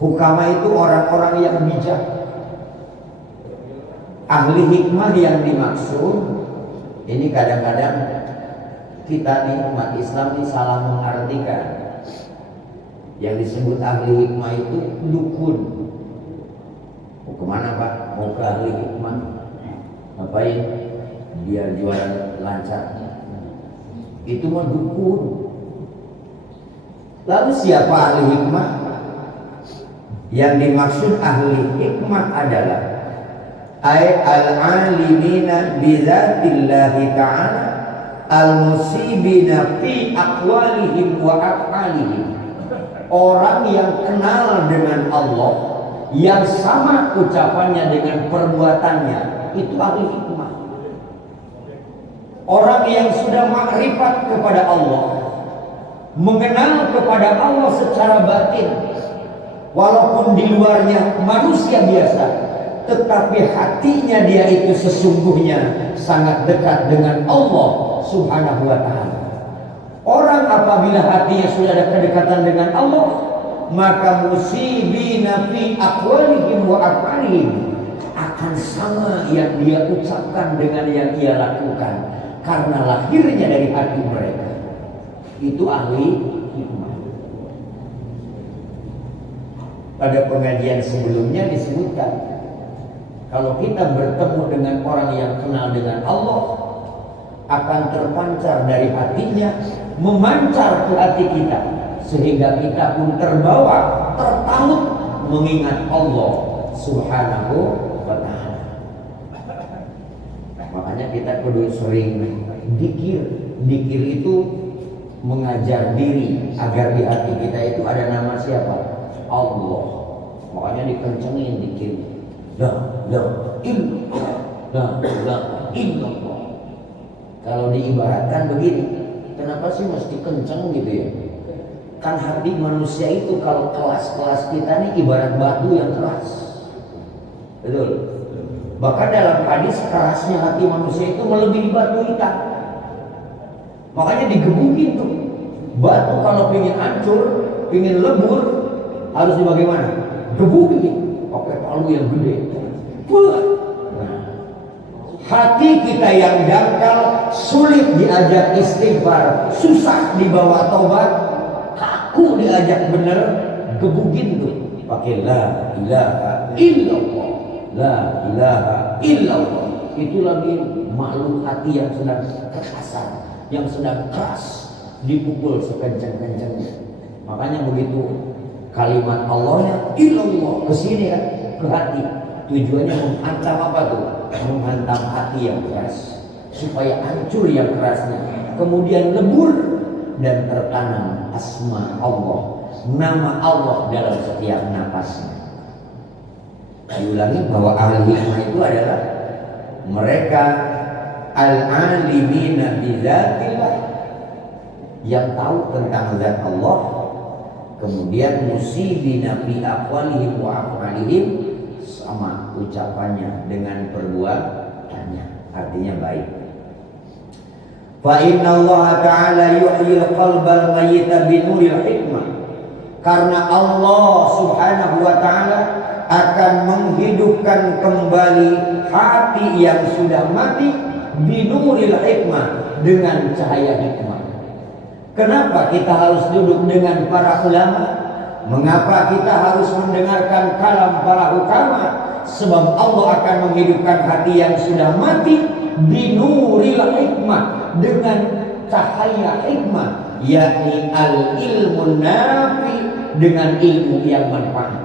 Hukama itu orang-orang yang bijak. Ahli hikmah yang dimaksud ini kadang-kadang kita nih umat Islam ini salah mengartikan. Yang disebut ahli hikmah itu dukun. Mau kemana Pak? Mau ke ahli hikmah? Ngapain? Biar jualan lancar. Itu mah dukun. Lalu siapa ahli hikmah? Yang dimaksud ahli hikmah adalah al-alimina bizatillahi ta'ala al-musibina fi aqwalihim wa af'alihim. Orang yang kenal dengan Allah, yang sama ucapannya dengan perbuatannya, itu ahli hikmah. Orang yang sudah makrifat kepada Allah, mengenal kepada Allah secara batin, walaupun di luarnya manusia biasa, tetapi hatinya dia itu sesungguhnya sangat dekat dengan Allah Subhanahu wa ta'ala. Orang apabila hatinya sudah ada kedekatan dengan Allah, maka musibina fi aqwalihim wa af'alihim, akan sama yang dia ucapkan dengan yang ia lakukan, karena lahirnya dari hati mereka. Itu ahli hikmah. Pada pengajian sebelumnya disebutkan, kalau kita bertemu dengan orang yang kenal dengan Allah, akan terpancar dari hatinya, memancar ke hati kita, sehingga kita pun terbawa, tertaut mengingat Allah Subhanahu wa ta'ala. Makanya kita kudu sering dikir. Dikir itu mengajar diri agar di hati kita itu ada nama siapa? Allah. Makanya dikencengin dikir. La illallah. La illallah. Kalau diibaratkan begini, kenapa sih mesti kenceng gitu ya? Kan hati manusia itu kalau kelas-kelas kita nih ibarat batu yang keras. Betul. Bahkan dalam hadis kerasnya hati manusia itu melebihi batu hitam. Makanya digebukin tuh. Batu kalau pengen hancur, pengen lebur, harus dibagaimana? Gebukin. Pakai palu yang gede. Hati kita yang dangkal, sulit diajak istighfar, susah dibawa tobat, kaku diajak bener, gebukin tuh. Pakai la ilaha illallah, la ilaha illallah. Itu lagi makhluk hati yang sedang kekerasan, yang sedang keras, dipukul sekencang-kencangnya. Makanya begitu kalimat Allahnya illallah kesini kan, ke hati. Tujuannya menghantam apa tuh? Menghantam hati yang keras, supaya hancur yang kerasnya, kemudian lebur dan tertanam asma Allah, nama Allah dalam setiap napasnya. Diulangi bahwa ahli hikmah itu adalah mereka al-alimina bizatillah, yang tahu tentang zat Allah, kemudian musibina fi aqwalihim wa af'alihim, sama ucapannya dengan perbuatannya, artinya baik. Fa inna Allah ta'ala yuhyil qalbal mayyita binuril hikmah, karena Allah Subhanahu wa ta'ala akan menghidupkan kembali hati yang sudah mati binuril hikmah, dengan cahaya hikmah. Kenapa kita harus duduk dengan para ulama? Mengapa kita harus mendengarkan kalam para hukama? Sebab Allah akan menghidupkan hati yang sudah mati binuril hikmah, dengan cahaya hikmah, yakni al-ilmun nafi, dengan ilmu yang manfaat.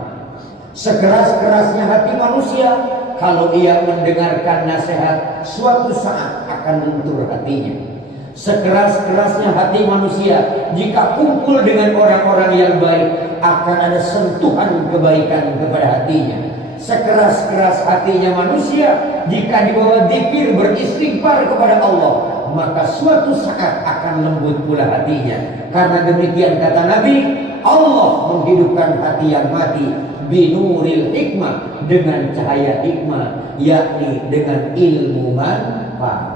Sekeras-kerasnya hati manusia, kalau ia mendengarkan nasihat, suatu saat akan luntur hatinya. Sekeras-kerasnya hati manusia, jika kumpul dengan orang-orang yang baik, akan ada sentuhan kebaikan kepada hatinya. Sekeras-keras hatinya manusia, jika dibawa dzikir beristighfar kepada Allah, maka suatu saat akan lembut pula hatinya. Karena demikian kata Nabi, Allah menghidupkan hati yang mati binuril hikmah, dengan cahaya hikmah, yakni dengan ilmu manfaat.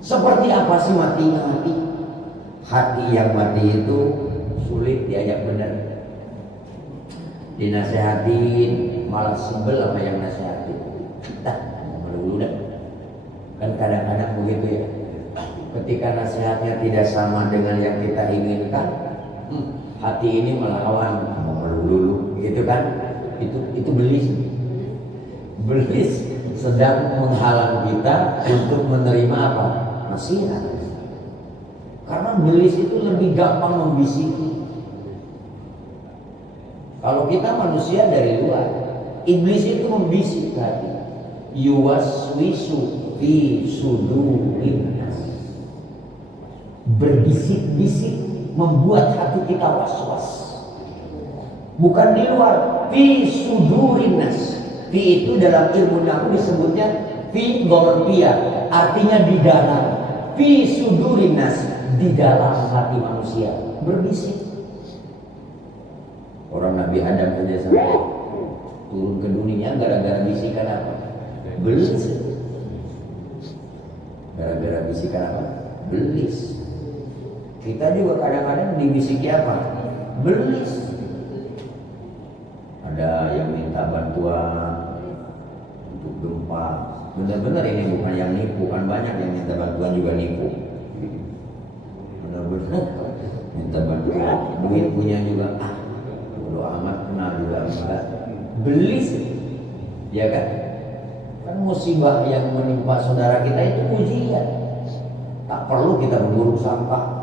Seperti apa sih matinya hati? Hati yang mati itu sulit diajak benar. dinasehatin malah sebel sama yang nasehatin. Dah, dulu dah. Kan kadang-kadang begitu ya. Ketika nasihatnya tidak sama dengan yang kita inginkan, hati ini melawan dulu, gitu kan? Itu belis. Belis sedang menghalang kita untuk menerima apa? Nasihat. Karena belis itu lebih gampang membisiki. Kalau kita manusia dari luar, iblis itu membisik hati. Yuwaswisu fi sudurin nas. Berbisik-bisik membuat hati kita was-was. Bukan di luar, fi sudurin nas. Fi itu dalam ilmu nahwu disebutnya fi dzarfiyah, artinya di dalam. Fi sudurin nas, di dalam hati manusia berbisik. Orang Nabi Adam saja sampai turun ke dunia gara-gara bisikan apa? Belis. Gara-gara bisikan apa? Belis. Kita juga kadang-kadang dibisiki apa? Belis. Ada yang minta bantuan untuk gempa. Benar-benar ini bukan yang nipu, kan banyak yang minta bantuan juga nipu. Benar-benar minta bantuan, duit punya juga bodo amat, kenal juga enggak. Belis, ya kan? Kan musibah yang menimpa saudara kita itu ujian. Tak perlu kita berburu sampah.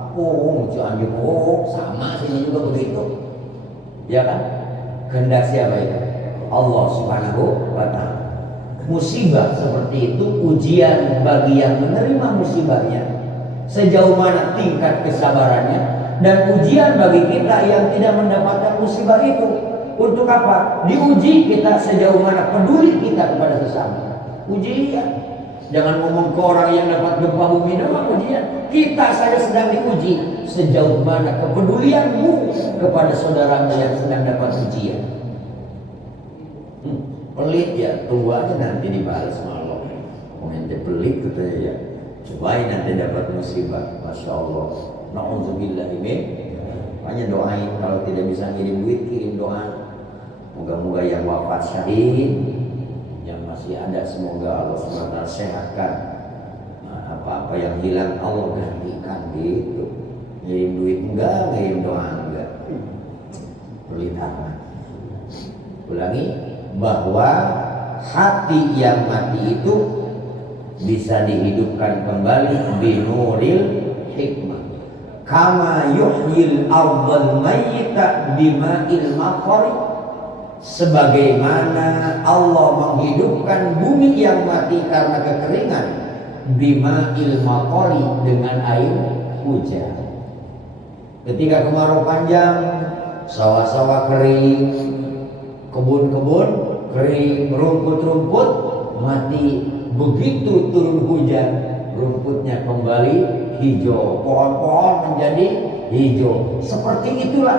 Cianjur, sama sini juga begitu, ya kan? Kehendak siapa itu? Allah Subhanahu wa ta'ala. Musibah seperti itu ujian bagi yang menerima musibahnya, sejauh mana tingkat kesabarannya, dan ujian bagi kita yang tidak mendapatkan musibah itu. Untuk apa? Diuji kita sejauh mana peduli kita kepada sesama. Ujian. Jangan ngomong ke orang yang dapat gempa bumi doang ujian. Kita saja sedang diuji sejauh mana kepedulianmu kepada saudaramu yang sedang dapat ujian. Pelit ya, tunggu aja nanti dibalas sama Allah. Oh ente pelit katanya ya. Cobain nanti dapat musibah. Masya Allah. Na'udzubillah min. Hanya doain, kalau tidak bisa ngirim duit, kirim doa. Moga-moga yang wafat syahid, yang masih ada semoga Allah SWT sehatkan. Nah, apa-apa yang hilang Allah gantikan gitu. Ngirim duit enggak, ngirim doa enggak. Pelit amat. Ulangi, bahwa hati yang mati itu bisa dihidupkan kembali binuril hikmah. Kama yuhyil ardhal mayyita bima'il maqari. Sebagaimana Allah menghidupkan bumi yang mati karena kekeringan bima'il maqari, dengan air hujan. Ketika kemarau panjang, sawah-sawah kering, kebun-kebun kering, rumput-rumput mati. Begitu turun hujan, rumputnya kembali hijau, pohon-pohon menjadi hijau. Seperti itulah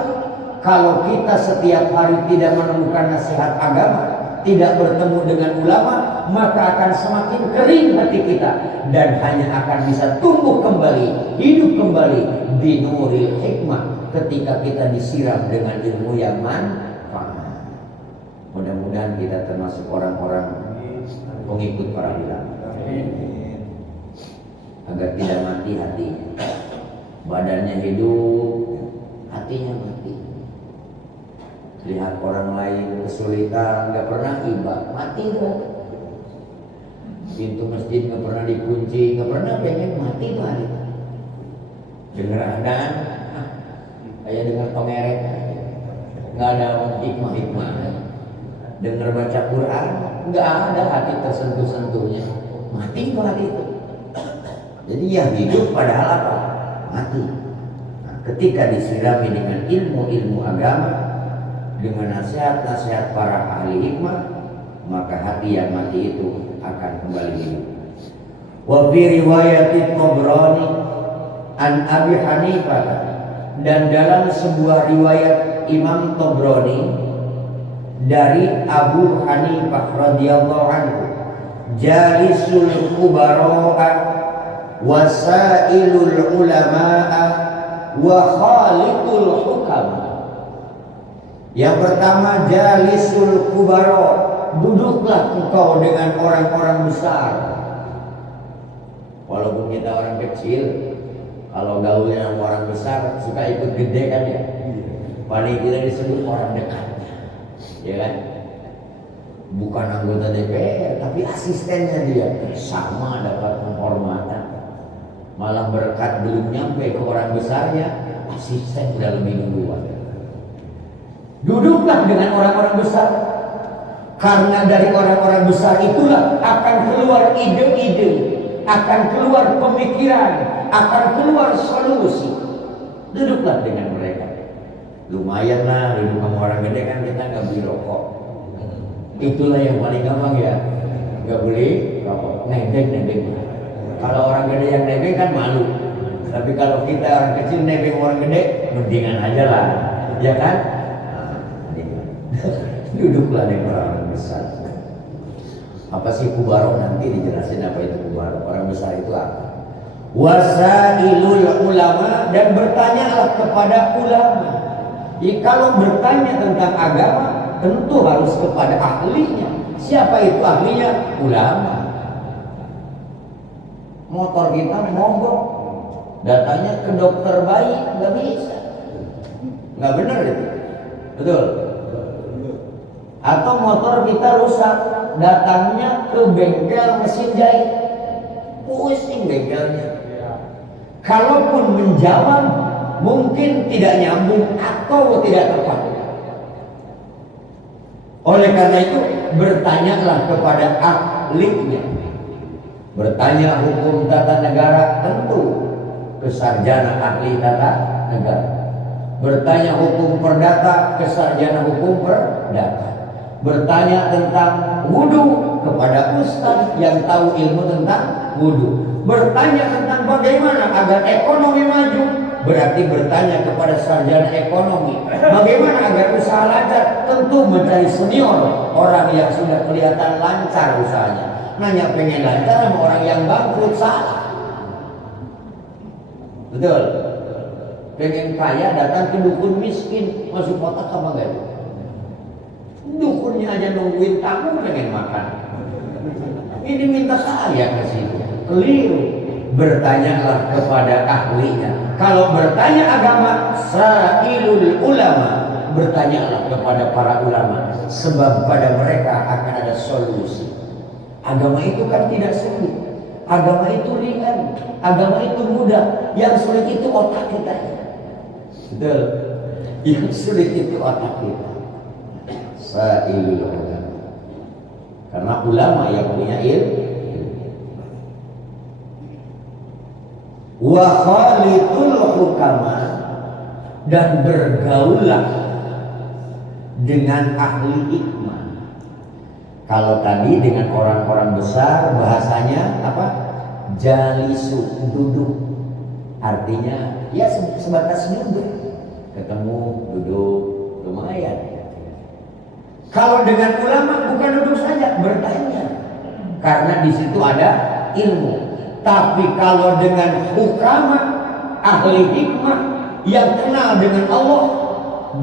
kalau kita setiap hari tidak menemukan nasihat agama, tidak bertemu dengan ulama, maka akan semakin kering hati kita dan hanya akan bisa tumbuh kembali, hidup kembali binuril hikmah ketika kita disiram dengan ilmu yang manfaat. Mudah-mudahan kita termasuk orang-orang pengikut para ulama, agar tidak mati hatinya. Badannya hidup, hatinya mati. Lihat orang lain kesulitan, nggak pernah ibadah, mati tuh. Pintu masjid nggak pernah dikunci, nggak pernah, pengen mati tuh hari. Dengar adaan, kayak dengar pengeret, nggak ada hikmah-hikmah. Dengar baca Quran, nggak ada hati tersentuh-sentuhnya, mati tuh hati itu. Jadi ya hidup padahal apa? Mati. Nah, ketika disirami dengan ilmu-ilmu agama, dengan nasihat-nasihat para ahli hikmah, maka hati yang mati itu akan kembali hidup. Wa fi riwayat Tabrani an Abi Hanifah, dan dalam sebuah riwayat Imam Tabrani dari Abu Hanifah radhiyallahu anhu, jalisul kubara'a wasailul ulama'a wa khaliqul hukama. Yang pertama, jalisul kubaro, duduklah engkau dengan orang-orang besar. Walaupun kita orang kecil, kalau gaulnya sama orang besar suka ikut gede kan ya. Paling tidak disebut orang dekatnya, ya kan? Bukan anggota DPR, tapi asistennya dia sama dapat penghormatan. Malah berkat belum nyampe ke orang besarnya, asisten udah lebih duluan. Duduklah dengan orang-orang besar, karena dari orang-orang besar itulah akan keluar ide-ide, akan keluar pemikiran, akan keluar solusi. Duduklah dengan mereka. Lumayan lah duduk sama orang gede, kan kita nggak beli rokok. Itulah yang paling gampang ya, nggak beli rokok, nebeng. Kalau orang gede yang nebeng kan malu, tapi kalau kita orang kecil nebeng orang gede, mendingan aja lah, ya kan? Duduklah dengan orang besar. Apa sih kubaro? Nanti dijelasin apa itu kubaro. Orang besar itu apa? Wasailul ulama, dan bertanyalah kepada ulama. Jadi kalau bertanya tentang agama, tentu harus kepada ahlinya. Siapa itu ahlinya? Ulama. Motor kita mogok, datanya ke dokter bayi, nggak bisa, nggak benar itu, betul? Atau motor kita rusak, datangnya ke bengkel mesin jahit, pusing bengkelnya. Kalaupun menjawab, mungkin tidak nyambung atau tidak tepat. Oleh karena itu, bertanyalah kepada ahlinya. Bertanya hukum tata negara, tentu ke sarjana ahli tata negara. Bertanya hukum perdata, ke sarjana hukum perdata. Bertanya tentang wudu kepada ustaz yang tahu ilmu tentang wudu. Bertanya tentang bagaimana agar ekonomi maju, berarti bertanya kepada sarjana ekonomi. Bagaimana agar usaha lancar, tentu mencari senior, orang yang sudah kelihatan lancar usahanya. Nanya pengen lancar sama orang yang bangkrut, salah. Betul. Pengen kaya datang ke dukun miskin, masuk kotak apa enggak? Dukunnya aja nungguin tamu pengen makan. Ini minta saya kasih. Keliru. Bertanyalah kepada ahlinya. Kalau bertanya agama, sa'ilul ulama, bertanyalah kepada para ulama, sebab pada mereka akan ada solusi. Agama itu kan tidak sulit. Agama itu ringan. Agama itu mudah. Yang sulit itu otak kita. Betul. Yang sulit itu otak kita. Sa'ilul ulama. Karena ulama yang punya ilmu. Wa khalitul hukama, dan bergaulah dengan ahli hikmah. Kalau tadi dengan orang-orang besar, bahasanya apa? Jalisu, duduk. Artinya ya sebatas duduk. Ketemu, duduk, lumayan. Kalau dengan ulama bukan duduk saja, bertanya. Karena di situ ada ilmu. Tapi kalau dengan hukama, ahli hikmah yang kenal dengan Allah,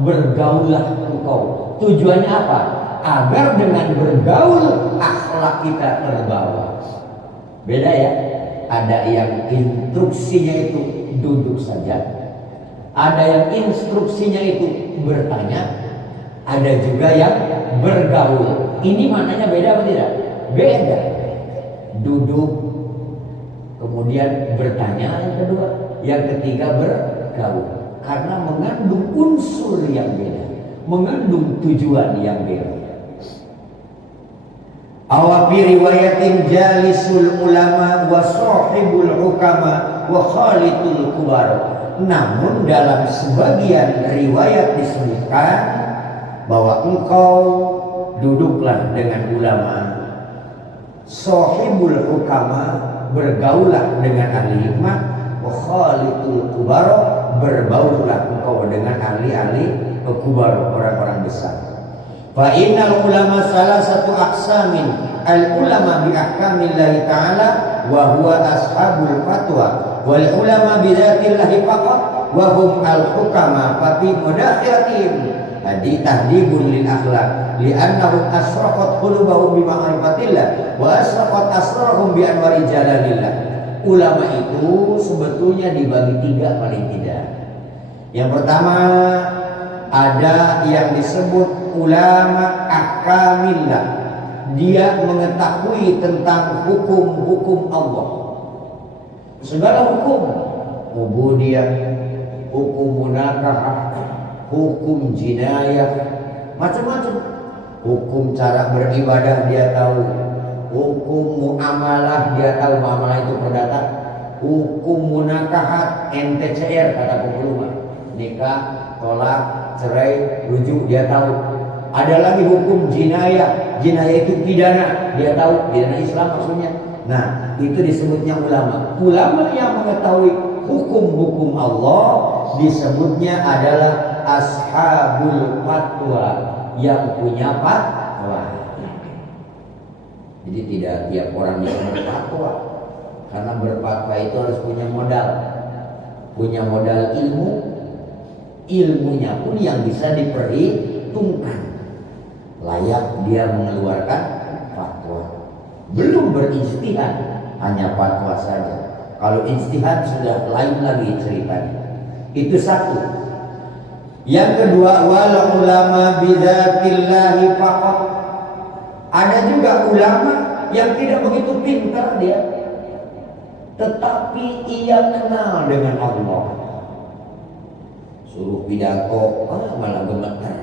bergaulah engkau. Tujuannya apa? Agar dengan bergaul akhlak kita terbawa. Beda ya. Ada yang instruksinya itu duduk saja, ada yang instruksinya itu bertanya, ada juga yang bergaul. Ini maknanya beda apa tidak? Beda. Duduk, kemudian bertanya yang kedua, yang ketiga bergaul. Karena mengandung unsur yang beda, mengandung tujuan yang beda. Awafi riwayatin jalisul ulama wa sahibul hukama wa khalitul kubar. Namun dalam sebagian riwayat disebutkan bahwa engkau duduklah dengan ulama, sahibul hukama, bergaulah dengan ahli hikmah, wa khalitul kubar, berbaulah engkau dengan ahli-ahli kubar, orang-orang besar. Fa innal ulama salah satu aqsamin, al ulama bi ahkamillahi ta'ala wa huwa ashabul fatwa, wal ulama bi dzatillahi faqat wa hum al-hukama fi mudakhilatihim hadi tahdibun lil akhlaq li'annahum asraqat qulubahum bi ma'rifatillah wa asraqat asrarhum bi anwari jalalillah. Ulama itu sebetulnya dibagi tiga paling tidak. Yang pertama ada yang disebut ulama ahkamillah. Dia mengetahui tentang hukum-hukum Allah. Segala hukum, ubudiyah, hukum munakahah, hukum jinayah, macam-macam. Hukum cara beribadah dia tahu, hukum muamalah dia tahu, muamalah itu perdata. Hukum munakahat NTCR kata penghulu, nikah, tolak, cerai, rujuk dia tahu. Ada lagi hukum jinayah, jinayah itu pidana, dia tahu, pidana Islam maksudnya. Nah, itu disebutnya ulama. Ulama yang mengetahui hukum-hukum Allah disebutnya adalah ashabul fatwa, yang punya fatwa. Jadi tidak tiap orang bisa berfatwa, karena berfatwa itu harus punya modal ilmu. Ilmunya pun yang bisa diperhitungkan, layak dia mengeluarkan fatwa. Belum berijtihad, hanya fatwa saja. Kalau ijtihad sudah lain lagi ceritanya. Itu satu. Yang kedua, wal ulama bidzatillahi faqat. Ada juga ulama yang tidak begitu pintar dia, tetapi ia kenal dengan Allah. Suruh pidato, malah gemetar,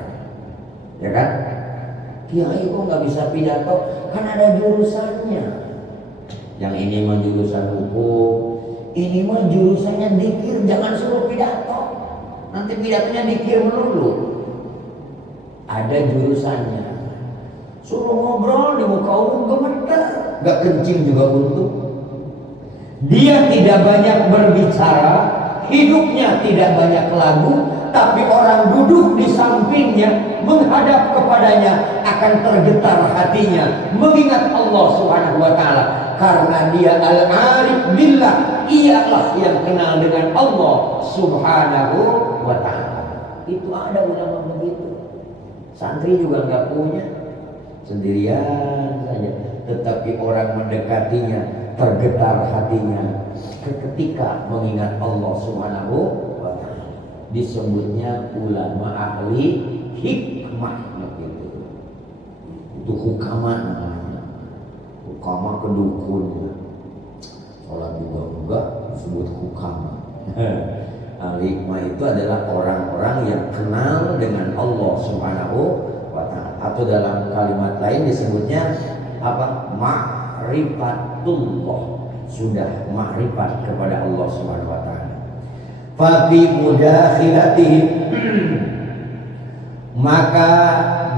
ya kan? Kiai kok nggak bisa pidato? Kan ada jurusannya. Yang ini mah jurusan hukum, ini mah jurusannya dzikir. Jangan suruh pidato, nanti pidatonya dzikir melulu. Ada jurusannya. Suruh ngobrol di muka umum gemetar, nggak kencing juga untung. Dia tidak banyak berbicara, hidupnya tidak banyak lagu, tapi orang duduk di sampingnya menghadap kepadanya akan tergetar hatinya mengingat Allah Subhanahu wa taala, karena dia al-arif billah, ialah yang kenal dengan Allah Subhanahu wa taala. Itu ada ulama begitu. Santri juga nggak punya, sendirian saja, tetapi orang mendekatinya tergetar hatinya ketika mengingat Allah Subhanahu wa taala. Disebutnya ulama ahli hikmah begitu. Itu hukama namanya. Hukama kedukun. Sholat juga enggak disebut hukama. Ahli hikmah itu adalah orang-orang yang kenal dengan Allah Subhanahu wa taala. Atau dalam kalimat lain disebutnya apa? Ma'rifatullah. Sudah ma'rifat kepada Allah Subhanahu wa taala. Fa fi mudakhilatihim, maka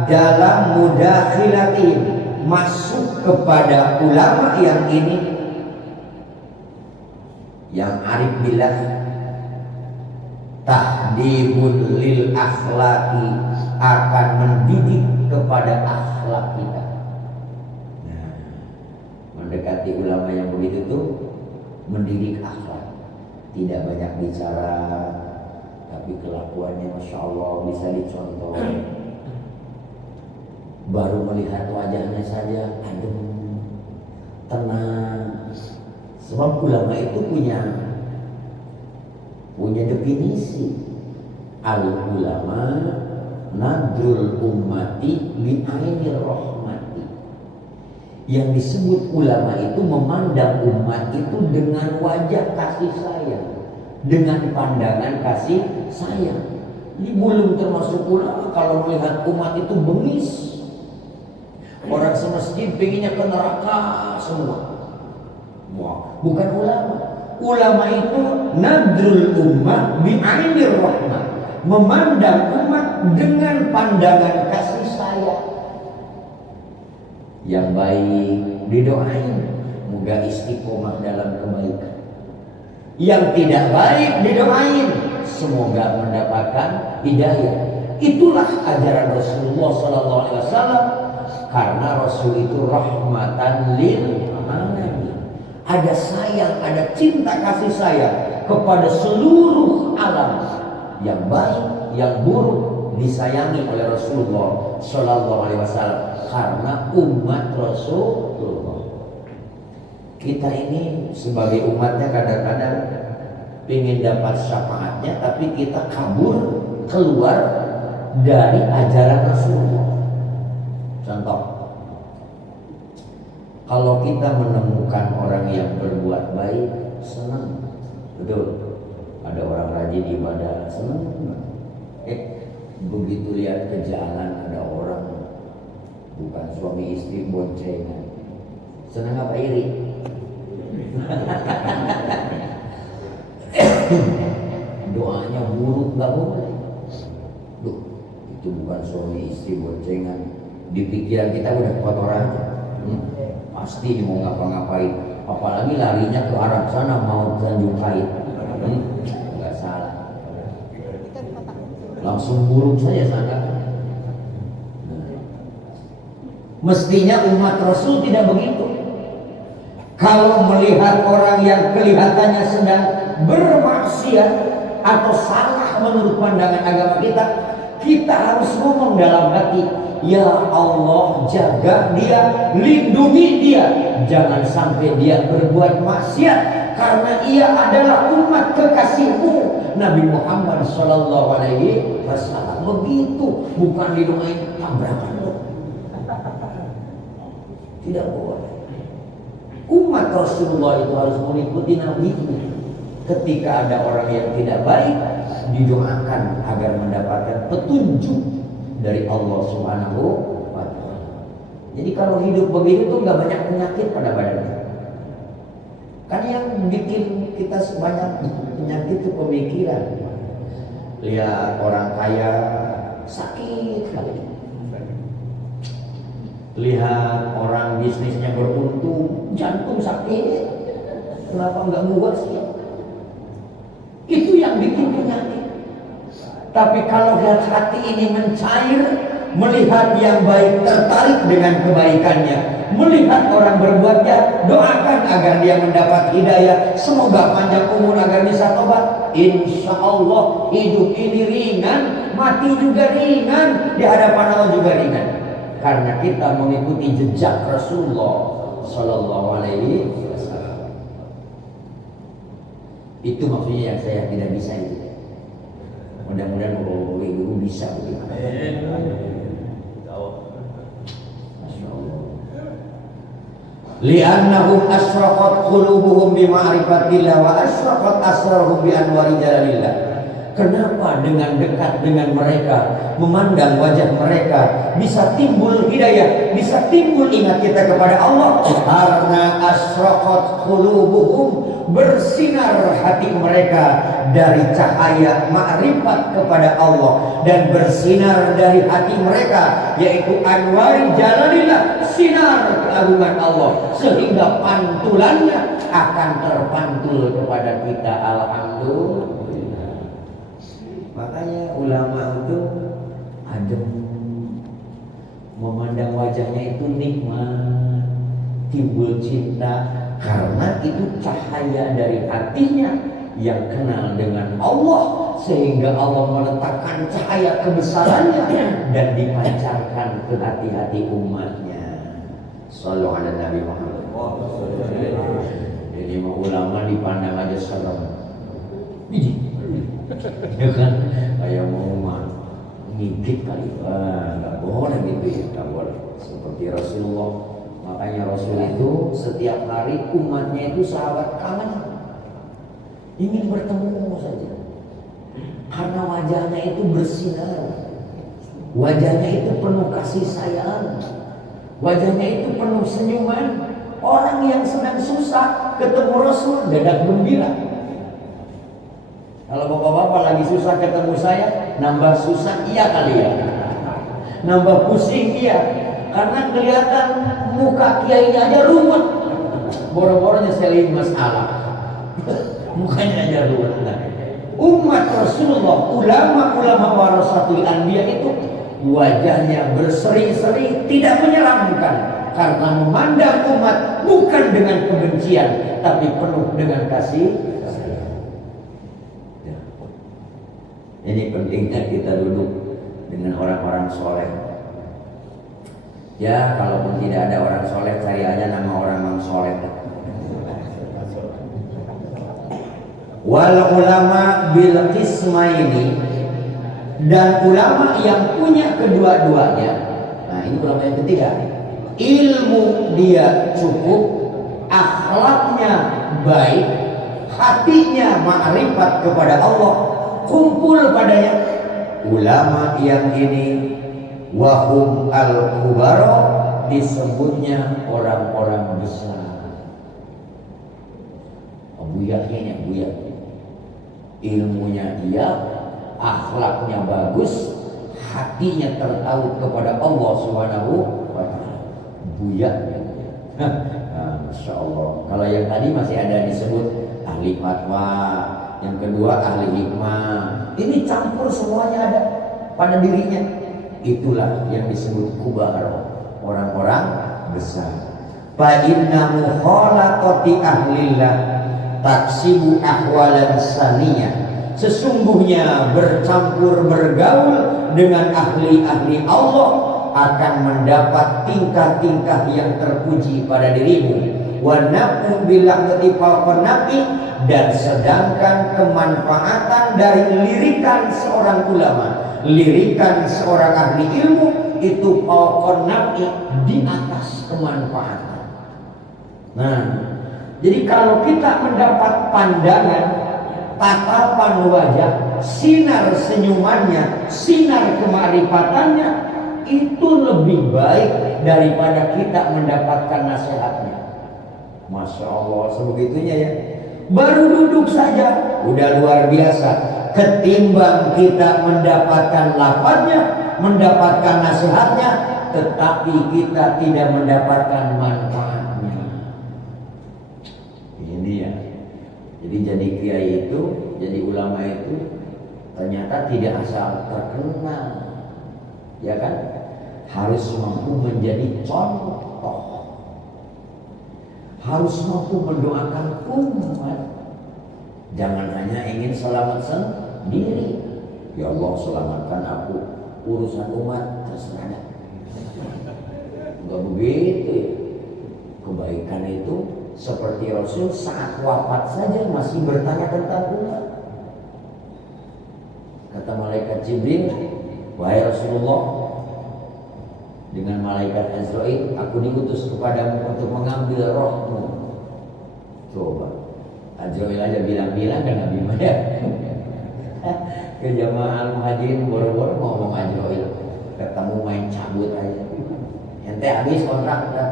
dalam mudakhilatihim, masuk kepada ulama yang ini, yang arif billah, tahdibun lil akhlaqi, akan mendidik kepada akhlak kita. Nah, mendekati ulama yang begitu tuh mendidik akhlak. Tidak banyak bicara, tapi kelakuannya Masya Allah bisa dicontoh. Baru melihat wajahnya saja adem, tenang. Sebab ulama itu punya definisi. Al-ulama nadrul ummati bi'ainir rahmati. Yang disebut ulama itu memandang umat itu dengan wajah kasih sayang, dengan pandangan kasih sayang. Ini belum termasuk ulama kalau melihat umat itu bengis. Orang semasjid pengennya ke neraka semua. Wah, bukan ulama. Ulama itu nadrul ummah bi'ainir rahmah, memandang umat dengan pandangan kasih sayang. Yang baik didoain, moga istiqomah dalam kebaikan. Yang tidak baik didoain, semoga mendapatkan hidayah. Itulah ajaran Rasulullah SAW, karena Rasul itu rahmatan lil alamin. Ada sayang, ada cinta kasih sayang kepada seluruh alam, yang baik, yang buruk disayangi oleh Rasulullah Shallallahu Alaihi Wasallam karena umat Rasulullah. Kita ini sebagai umatnya kadang-kadang ingin dapat syafaatnya, tapi kita kabur keluar dari ajaran Rasulullah. Contoh, kalau kita menemukan orang yang berbuat baik, senang, betul. Ada orang rajin ibadah, senang. Begitu lihat ke jalan ada orang bukan suami istri boncengan, senang apa iri? Doanya buruk nggak boleh. Duh, itu bukan suami istri boncengan. Di pikiran kita udah kotor aja. Pasti mau ngapa-ngapain. Apalagi larinya ke arah sana mau Tanjung Kait. Nggak salah. Langsung buruk saja sana. Mestinya umat Rasul tidak begitu. Kalau melihat orang yang kelihatannya sedang bermaksiat atau salah menurut pandangan agama kita, kita harus ngomong dalam hati, ya Allah, jaga dia, lindungi dia, jangan sampai dia berbuat maksiat, karena ia adalah umat kekasihmu Nabi Muhammad Sallallahu Alaihi Wasallam. Begitu, bukan didoain tabrakan loh. Tidak boleh. Umat Rasulullah itu harus mengikuti Nabi. Ketika ada orang yang tidak baik, didoakan agar mendapatkan petunjuk dari Allah Subhanahu wa Ta'ala. Jadi kalau hidup begitu tuh nggak banyak penyakit pada badannya. Kan yang bikin kita sebanyak penyakit itu pemikiran. Lihat orang kaya sakit kali. Lihat orang bisnisnya beruntung, jantung sakit. Kenapa nggak buat sih? Itu yang bikin penyakit. Tapi kalau lihat hati ini mencair, melihat yang baik tertarik dengan kebaikannya, melihat orang berbuat jahat, doakan agar dia mendapat hidayah, semoga panjang umur agar bisa tobat. Insya Allah hidup ini ringan, mati juga ringan, di hadapan Allah juga ringan. Karena kita mengikuti jejak Rasulullah Sallallahu Alaihi Wasallam. Itu maksudnya yang saya tidak bisa itu. Mudah-mudahan ibu bisa begitu. Masya Allah. Li'annahum asyraqat qulubuhum bima'rifatillah wa asyraqat asraruhum bi anwari jalalillah. Kenapa dengan dekat dengan mereka, memandang wajah mereka, bisa timbul hidayah, bisa timbul ingat kita kepada Allah? Karena asyraqat qulubuhum, bersinar hati mereka dari cahaya ma'rifat kepada Allah, dan bersinar dari hati mereka yaitu anwari jalalillah, sinar keagungan Allah, sehingga pantulannya akan terpantul kepada kita. Alhamdulillah. Makanya ulama itu adem, memandang wajahnya itu nikmat, timbul cinta, karena itu cahaya dari hatinya yang kenal dengan Allah, sehingga Allah meletakkan cahaya kebesarannya dan dipancarkan ke hati-hati umatnya. Sallallahu alaihi Nabi Muhammad. Jadi ulama dipandang aja serem. Ya kan, kayak mau ngintip kali, nggak boleh gitu ya, nggak boleh. Seperti Rasulullah, makanya Rasul itu setiap hari umatnya itu sahabat kangen, ingin bertemu saja, karena wajahnya itu bersinar, wajahnya itu penuh kasih sayang, wajahnya itu penuh senyuman. Orang yang sedang susah ketemu Rasul dadak gembira. Kalau bapak-bapak lagi susah ketemu saya, nambah susah iya kali ya, nambah pusing iya, karena kelihatan muka kiainya aja ruwet, boro-boro nyelesain masalah, mukanya aja ruwet. Nah, umat Rasulullah, ulama-ulama warasatul anbiya itu wajahnya berseri-seri, tidak menyeramkan, karena memandang umat bukan dengan kebencian, tapi penuh dengan kasih. Ini pentingnya kita duduk dengan orang-orang soleh. Ya, kalaupun tidak ada orang soleh, cari aja nama orang soleh. Wal ulama bil qismaini, dan ulama yang punya kedua-duanya. Nah, ini ulama yang ketiga. Ilmu dia cukup, akhlaknya baik, hatinya ma'rifat kepada Allah, kumpul padanya. Ulama yang ini wahum al-kubara, disebutnya orang-orang besar. Buyaknya buyak. Ilmunya dia, akhlaknya bagus, hatinya tertaut kepada Allah Subhanahu wa ta'ala. Buyaknya. Masya Allah. Kalau yang tadi masih ada disebut ahli fatwa, yang kedua ahli hikmah. Ini campur semuanya ada pada dirinya. Itulah yang disebut kubara, orang-orang besar. Fa inna mukhalatati ahlillah taksibu ahwalan saniyah. Sesungguhnya bercampur bergaul dengan ahli-ahli Allah akan mendapat tingkah-tingkah yang terpuji pada dirimu. Wa naqu billahi faqanabi, dan sedangkan kemanfaatan dari lirikan seorang ulama, lirikan seorang ahli ilmu itu faqanabi, di atas kemanfaatan. Nah, jadi kalau kita mendapat pandangan, tatapan wajah, sinar senyumannya, sinar kemarifatannya, itu lebih baik daripada kita mendapatkan nasihatnya. Masya Allah, sebegitunya ya. Baru duduk saja udah luar biasa, ketimbang kita mendapatkan lafaznya, mendapatkan nasihatnya, tetapi kita tidak mendapatkan manfaatnya. Ini ya. Jadi kiai itu, jadi ulama itu ternyata tidak asal terkenal, ya kan? Harus mampu menjadi contoh, harus mampu mendoakan umat. Jangan hanya ingin selamat sendiri. Ya Allah, selamatkan aku, urusan umat terserah. Enggak begitu ya. Kebaikan itu seperti Rasul saat wafat saja masih bertanya tentang umat. Kata malaikat Jibril, wahai Rasulullah, dengan malaikat Azrail, aku diutus kepadamu untuk mengambil rohmu. Coba, Azrail aja bilang-bilang kan Nabi Muhammad. Ke jamaah al-muhajirin boro-boro mau ngomong Azrail, ketemu main cabut aja. Ente habis kontrak dah.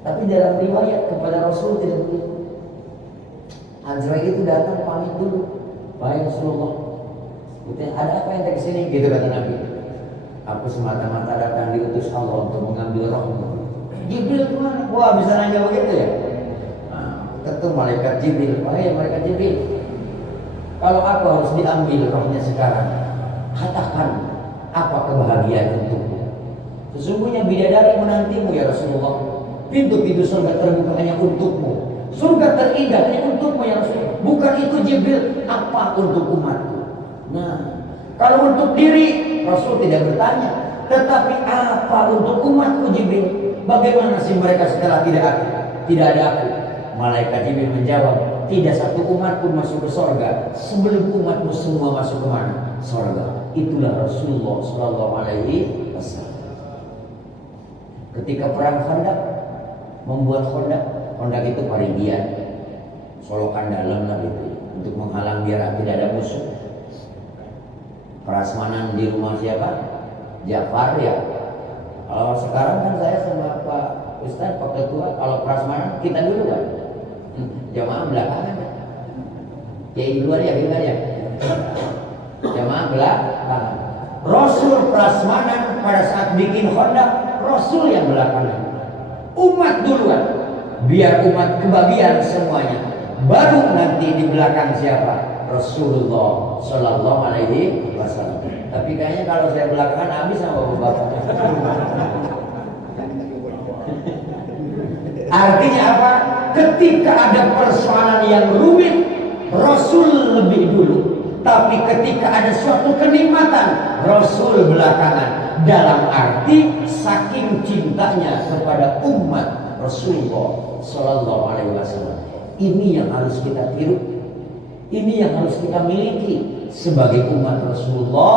Tapi dalam riwayat kepada Rasul tidak begitu. Azrail itu datang pamit dulu, wahai Rasulullah, ada apa yang ke sini? Gitu kata Nabi. Aku semata-mata datang diutus Allah untuk mengambil rohmu. Jibril kemana? Wah, bisa nanya begitu ya? Nah, ketemu malaikat Jibril. Wahai malaikat Jibril, kalau aku harus diambil rohnya sekarang, katakan apa kebahagiaan untukmu? Sesungguhnya bidadari menantimu ya Rasulullah. Pintu-pintu surga terbuka hanya untukmu. Surga terindah hanya untukmu ya Rasulullah. Bukan itu Jibril, apa untuk umatku? Nah, kalau untuk diri Rasul tidak bertanya, tetapi apa untuk umatku Jibril? Bagaimana sih mereka setelah tidak ada aku? Malaikat Jibril menjawab, tidak satu umat pun masuk ke surga sebelum umatmu semua masuk ke mana? Surga. Itulah Rasulullah Sallallahu Alaihi Wasallam. Ketika perang Khandaq, membuat Khandaq itu Parigian, solokan dalam lah itu, untuk menghalang biar tidak ada musuh. Prasmanan di rumah siapa? Ja'far ya. Kalau sekarang kan saya sama Pak Ustadz, Pak Ketua, kalau prasmanan kita dulu kan, jamaah belakangan. Kiai luar ya, gimana ya? Jamaah belakangan. Rasul prasmanan pada saat bikin Khandaq, Rasul yang belakangan. Umat duluan, biar umat kebagian semuanya. Baru nanti di belakang siapa? Rasulullah Sallallahu Alaihi Wasallam. Tapi kayaknya kalau saya belakangan habis sama bapak. Artinya apa? Ketika ada persoalan yang rumit, Rasul lebih dulu Tapi ketika ada suatu kenikmatan, Rasul belakangan. Dalam arti saking cintanya kepada umat Rasulullah Sallallahu Alaihi Wasallam. Ini yang harus kita tiru. Ini yang harus kita miliki sebagai umat Rasulullah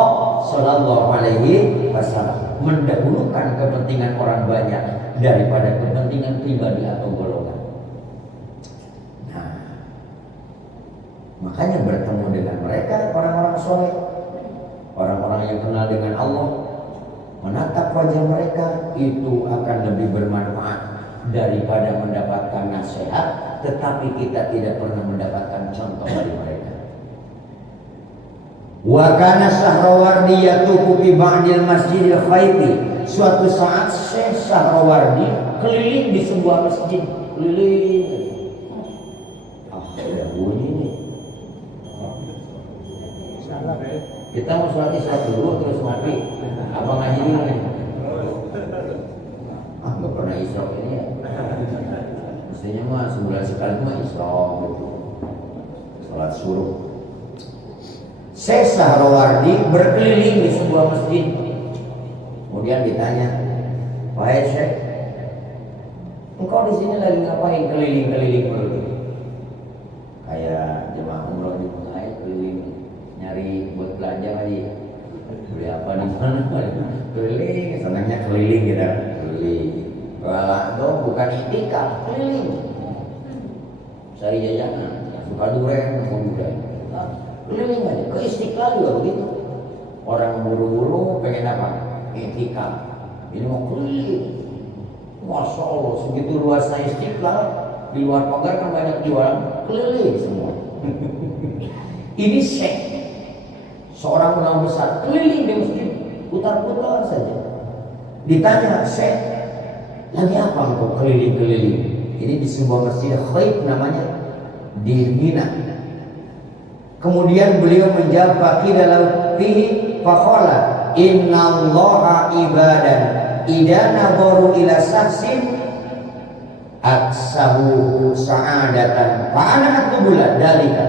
Sallallahu Alaihi Wasallam. Mendahulukan kepentingan orang banyak daripada kepentingan pribadi atau golongan. Nah, makanya bertemu dengan mereka orang-orang soleh, orang-orang yang kenal dengan Allah, menatap wajah mereka itu akan lebih bermanfaat daripada mendapatkan nasihat, tetapi kita tidak pernah mendapatkan contoh dari mereka. Wa kana Sahrawardi yatufu fi ba'dil masjidil khayti. Suatu saat Syekh Sahrawardi keliling di sebuah masjid, keliling. Ada bunyi nih. Kita mau sholat isya dulu terus mati. Apa ngaji dulu nih? Nggak pernah isya ini ya. Mestinya mah sebulan sekali mah isya gitu. Sholat suruh. Syekh Sahrawardi berkeliling di sebuah masjid. Kemudian ditanya, "Wahai Syekh, engkau di sini lagi ngapain keliling-keliling dulu?" Kayak jemaah umroh di mulai keliling nyari buat belanja lagi. Beli apa di mana? Keliling, senangnya keliling gitu. Keliling. Kalau bukan itikaf, keliling. Cari jajanan, suka durian, mau durian. Keliling aja, ke Istiqlal juga begitu. Orang buru-buru pengen apa? Itikaf. Ini mau keliling. Masya Allah, segitu luasnya Istiqlal. Di luar pagar kan banyak jualan, keliling semua. Ini Syekh, seorang ulama besar, keliling di masjid, putar-putar saja. Ditanya, "Syekh, lagi apa engkau keliling-keliling?" Ini di sebuah masjid khaib namanya, di Mina. Kemudian beliau menjawab, "Faqidalau fihi faqala innallaha ibadan idza nadharu ila saksin aksabu sa'adatan fa'ana atubula dalika."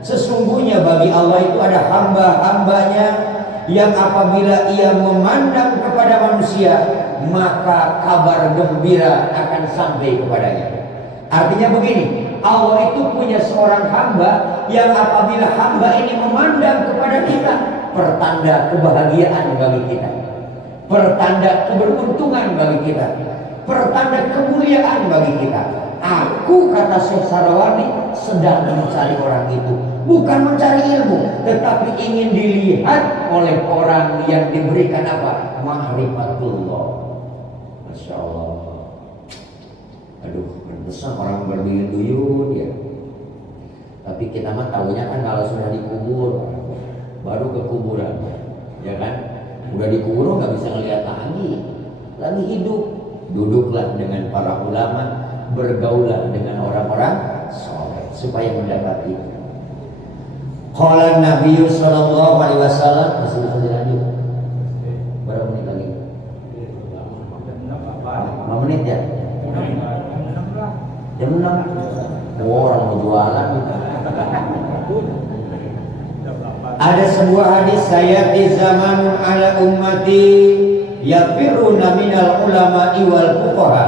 Sesungguhnya bagi Allah itu ada hamba-hambanya yang apabila ia memandang kepada manusia, maka kabar gembira akan sampai kepadanya. Artinya begini, Allah itu punya seorang hamba yang apabila hamba ini memandang kepada kita, pertanda kebahagiaan bagi kita, pertanda keberuntungan bagi kita, pertanda kemuliaan bagi kita. Aku, kata Syekh Sahrawardi, sedang mencari orang itu, bukan mencari ilmu, tetapi ingin dilihat oleh orang yang diberikan apa? Ma'rifatullah. Masya Allah. Aduh, besar orang berduyun-duyun ya. Tapi kita mah tahunya kan kalau sudah dikubur, baru ke kuburan, ya kan? Udah dikubur nggak bisa ngeliat lagi hidup. Duduklah dengan para ulama, bergaulah dengan orang-orang soleh supaya mendapat itu. Qala Nabi sallallahu alaihi wasallam, masih lanjut. Berapa menit lagi? 5 menit ya? Jam 6. Orang mau jualan. Ada sebuah hadis, saya di zaman ala ummati yafiruna minal ulama'i wal fuqaha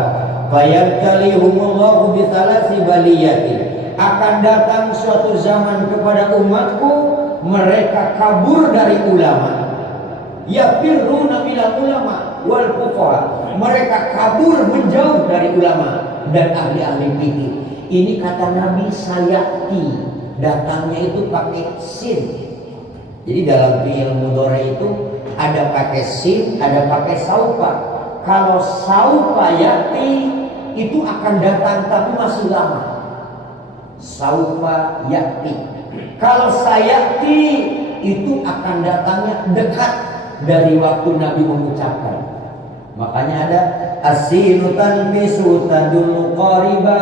fayabtalihumullahu bithalasi baliyati. Akan datang suatu zaman kepada umatku, mereka kabur dari ulama. Yafiruna minal ulama wal fuqaha, mereka kabur menjauh dari ulama dan ahli-ahli fikih. Ini kata Nabi, sayati, datangnya itu pakai sin. Jadi dalam fi'il mudhari itu ada pakai sin, ada pakai saufa. Kalau saufa yati itu akan datang tapi masih lama. Saufa yati. Kalau sayati itu akan datangnya dekat dari waktu Nabi mengucapkan. Makanya ada asinu tanbisu tadullu qariba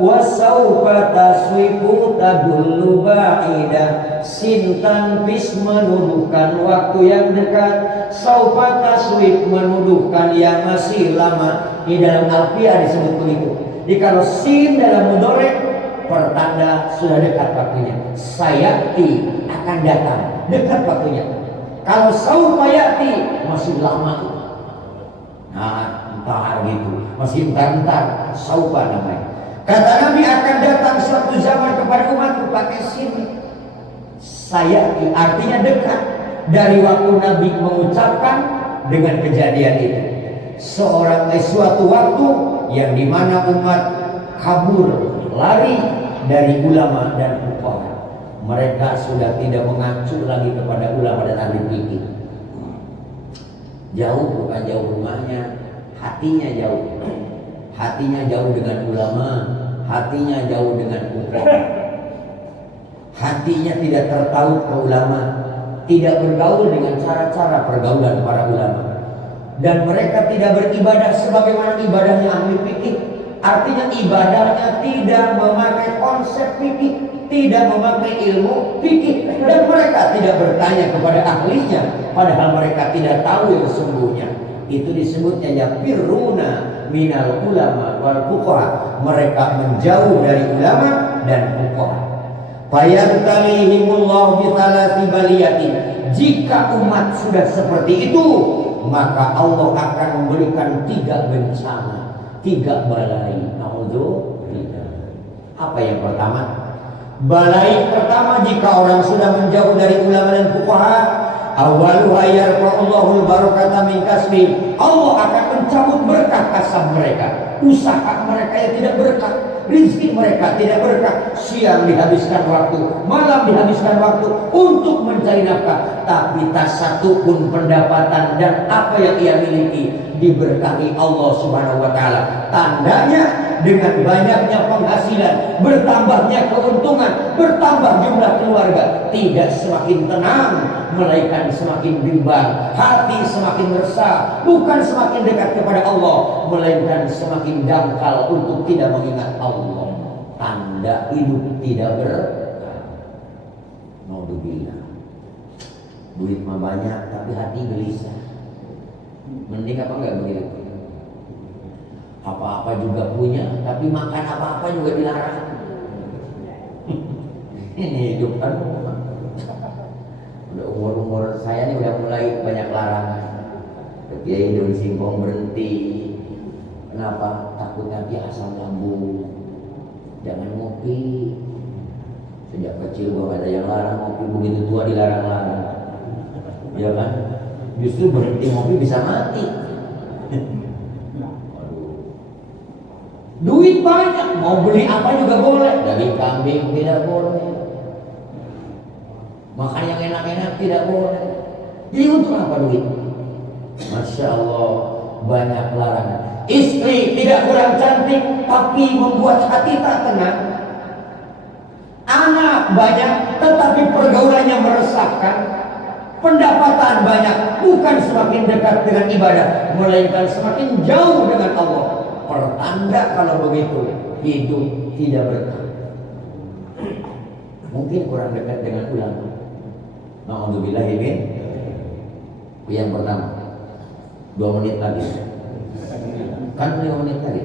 wasaufa taswifu tadullu ba'ida. Sin tanbis menuduhkan waktu yang dekat, saufa taswif menuduhkan yang masih lama. Di dalam Alfiah disebut begitu. Jadi kalau sin dalam mudhari pertanda sudah dekat waktunya. Sayati akan datang, dekat waktunya. Kalau saufa yati masih lama. Nah, entar gitu, masih entar saufa namanya. Kata Nabi akan datang suatu zaman kepada umatku, pakai sini. Sayati artinya dekat. Dari waktu Nabi mengucapkan dengan kejadian itu. Suatu waktu yang dimana umat kabur, lari dari ulama dan fuqaha. Mereka sudah tidak mengacu lagi kepada ulama dan ahli fikih. Jauh, bukan jauh rumahnya, hatinya jauh. Hatinya jauh dengan ulama, hatinya jauh dengan fuqaha. Hatinya tidak tertaut ke ulama, tidak bergaul dengan cara-cara pergaulan para ulama. Dan mereka tidak beribadah sebagaimana ibadahnya ahli fikih. Artinya ibadahnya tidak memakai konsep fikih, tidak memakai ilmu fikih, dan mereka tidak bertanya kepada ahlinya, padahal mereka tidak tahu yang sesungguhnya. Itu disebutnya yafirruna minal ulama wal fuqaha. Mereka menjauh dari ulama dan fuqaha. Fayabtalihimullahu bithalati baliyatin. Jika umat sudah seperti itu, maka Allah akan memberikan 3 bencana, 3 balai. Nauzubillah. Apa yang pertama? Balai pertama, jika orang sudah menjauh dari ulama dan fuqaha, awaluha yarfa'ullahul barakata min kasbi. Allah akan mencabut berkah kasab mereka. Usaha mereka yang tidak berkah, rezeki mereka tidak berkah. Siang dihabiskan waktu, malam dihabiskan waktu untuk mencari nafkah, tapi tak satu pun pendapatan dan apa yang ia miliki diberkahi Allah Subhanahu wa taala. Tandanya dengan banyaknya penghasilan, bertambahnya keuntungan, bertambah jumlah keluarga, tidak semakin tenang, melainkan semakin bimbang, hati semakin resah, bukan semakin dekat kepada Allah, melainkan semakin dangkal untuk tidak mengingat Allah. Tanda hidup tidak berkah. Naudzubillah. Duit mah banyak tapi hati gelisah. Mending apa enggak begitu? Apa-apa juga punya, tapi makan apa-apa juga dilarang. Ini hidup kan. Udah umur saya ini udah mulai banyak larangan. Kiai daun singkong berhenti. Kenapa? Takut nanti asam lambung. Jangan ngopi. Sejak kecil gua ada yang larang ngopi, begitu tua dilarang-larang. Ya kan? Justru berhenti ngopi bisa mati. Duit banyak, mau beli apa juga boleh. Daging kambing tidak boleh. Makan yang enak-enak tidak boleh. Jadi untuk apa duit? Masya Allah, banyak larangan. Istri tidak kurang cantik, tapi membuat hati tak tenang. Anak banyak, tetapi pergaulannya meresahkan. Pendapatan banyak, bukan semakin dekat dengan ibadah, melainkan semakin jauh dengan Allah. Pertanda kalau begitu, hidup tidak berkah. Mungkin kurang dekat dengan ulama. Nauzubillah min. Yang pertama, 2 menit lagi. Kan 5 menit lagi.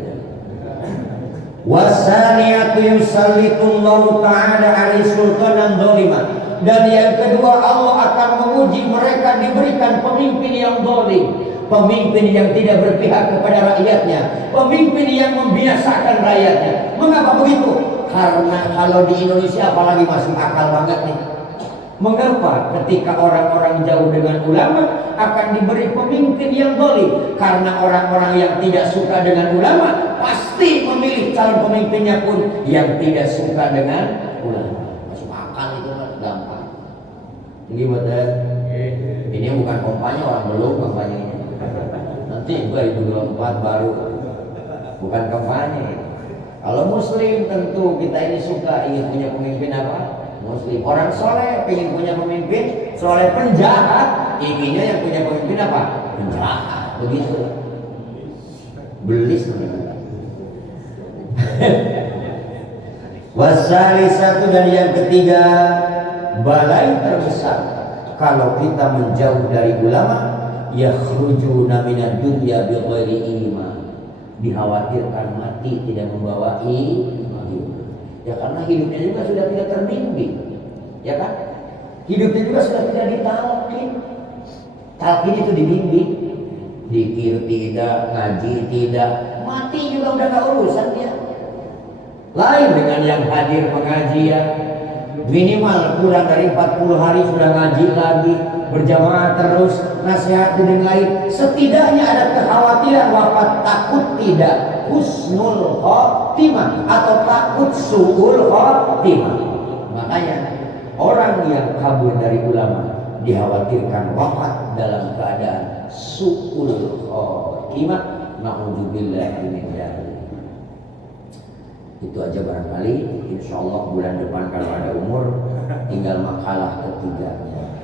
Wasaniyatu yusallitullahu ta'ala 'alai sultanan dzaliman. Dan yang kedua, Allah akan menguji mereka, diberikan pemimpin yang zalim, pemimpin yang tidak berpihak kepada rakyatnya, pemimpin yang membiasakan rakyatnya. Mengapa begitu? Karena kalau di Indonesia apalagi masih akal banget nih. Mengapa ketika orang-orang jauh dengan ulama akan diberi pemimpin yang zalim? Karena orang-orang yang tidak suka dengan ulama pasti memilih calon pemimpinnya pun yang tidak suka dengan ulama. Masuk akal itu gampang. Gimana? Ini bukan kampanye, orang belum kampanye ini. Nanti 2024 baru. Bukan kampanye. Kalau muslim tentu kita ini suka ingin punya pemimpin apa? Muslim. Orang soleh ingin punya pemimpin soleh. Penjahat inginnya yang punya pemimpin apa? Penjahat. Begitu. Belis namanya. Wasalisatu, dan yang ketiga, balai terbesar kalau kita menjauh dari ulama, yakhrujuna minad dunya bighairi iman. Dikhawatirkan mati tidak membawa iman. Ya karena hidupnya juga sudah tidak terbimbing, ya kan? Hidupnya juga sudah tidak ditalkin. Talkin itu dibimbing, dikir tidak, ngaji tidak, mati juga udah gak urusan dia. Lain dengan yang hadir pengajian, minimal kurang dari 40 hari sudah ngaji lagi, berjamaah terus, nasihat dan lain. Setidaknya ada kekhawatiran wafat, takut tidak husnul khotimah atau takut su'ul khotimah. Makanya orang yang kabur dari ulama dikhawatirkan wafat dalam keadaan su'ul khotimah. Na'udzubillahi min dzalik. Itu aja barangkali. Insya Allah bulan depan kalau ada umur tinggal makalah ketiganya.